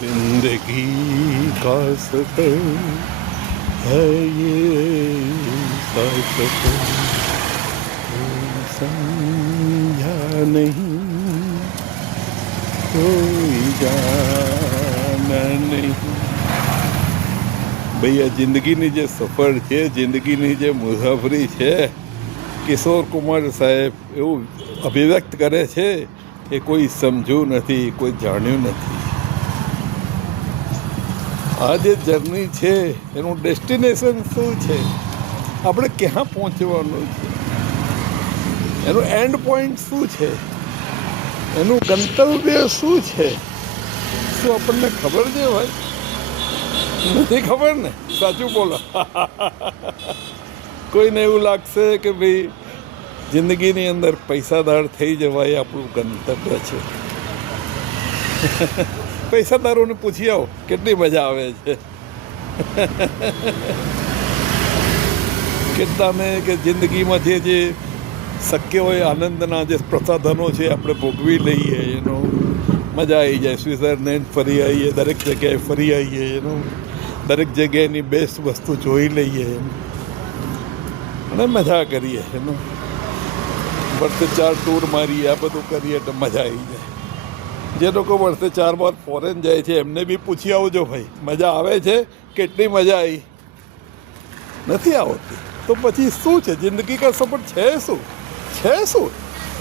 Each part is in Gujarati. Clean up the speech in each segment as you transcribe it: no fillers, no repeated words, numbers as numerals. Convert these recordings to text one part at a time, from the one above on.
जिंदगी का सफर है ये सफर कोई समझा नहीं कोई जाना नहीं ભાઈ આ જિંદગીની જે સફર છે જિંદગીની જે મુસાફરી છે કિશોર કુમાર સાહેબ એવું અભિવ્યક્ત કરે છે કે કોઈ સમજ્યું નથી કોઈ જાણ્યું નથી આ જે જર્ની છે એનું ડેસ્ટિનેશન શું છે આપણે ક્યાં પહોંચવાનું છે એનું એન્ડ પોઈન્ટ શું છે એનું ગંતવ્ય શું છે શું આપણને ખબર છે ભાઈ નથી ખબર ને સાચું બોલો કોઈને એવું લાગશે કે ભાઈ જિંદગીની અંદર પૈસાદાર થઈ જવાય આપણું ગંતવ્ય છે પૈસાદારોને પૂછી આવો કેટલી મજા આવે છે કેટલાને કે જિંદગીમાં જે શક્ય હોય આનંદના જે પ્રસાધનો છે આપણે ભોગવી લઈએ એનો મજા આવી જાય સ્વિટ્ઝરલેન્ડ ફરી આવીએ દરેક જગ્યાએ ફરી આવીએ એનું દરેક જગ્યાએની બેસ્ટ વસ્તુ જોઈ લઈએ અને મજા કરીએ એનું વર્ષે 4 ટૂર મારીએ આ બધું કરીએ તો મજા આવી જાય જે લોકો વર્ષે 4 વાર ફોરેન જાય છે એમને બી પૂછી આવજો ભાઈ મજા આવે છે કેટલી મજા આવી નથી આવતી તો પછી શું છે જિંદગી કા સફર છે શું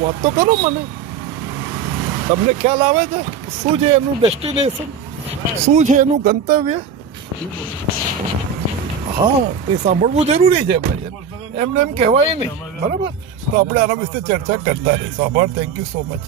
વાત તો કરો મને તમને ખ્યાલ આવે છે શું છે એનું ડેસ્ટિનેશન શું છે એનું ગંતવ્ય હા તે સાંભળવું જરૂરી છે ભાઈ એમને એમ કહેવાય નહીં બરાબર તો આપણે આના વિશે ચર્ચા કરતા રહીશું આભાર થેન્ક યુ સો મચ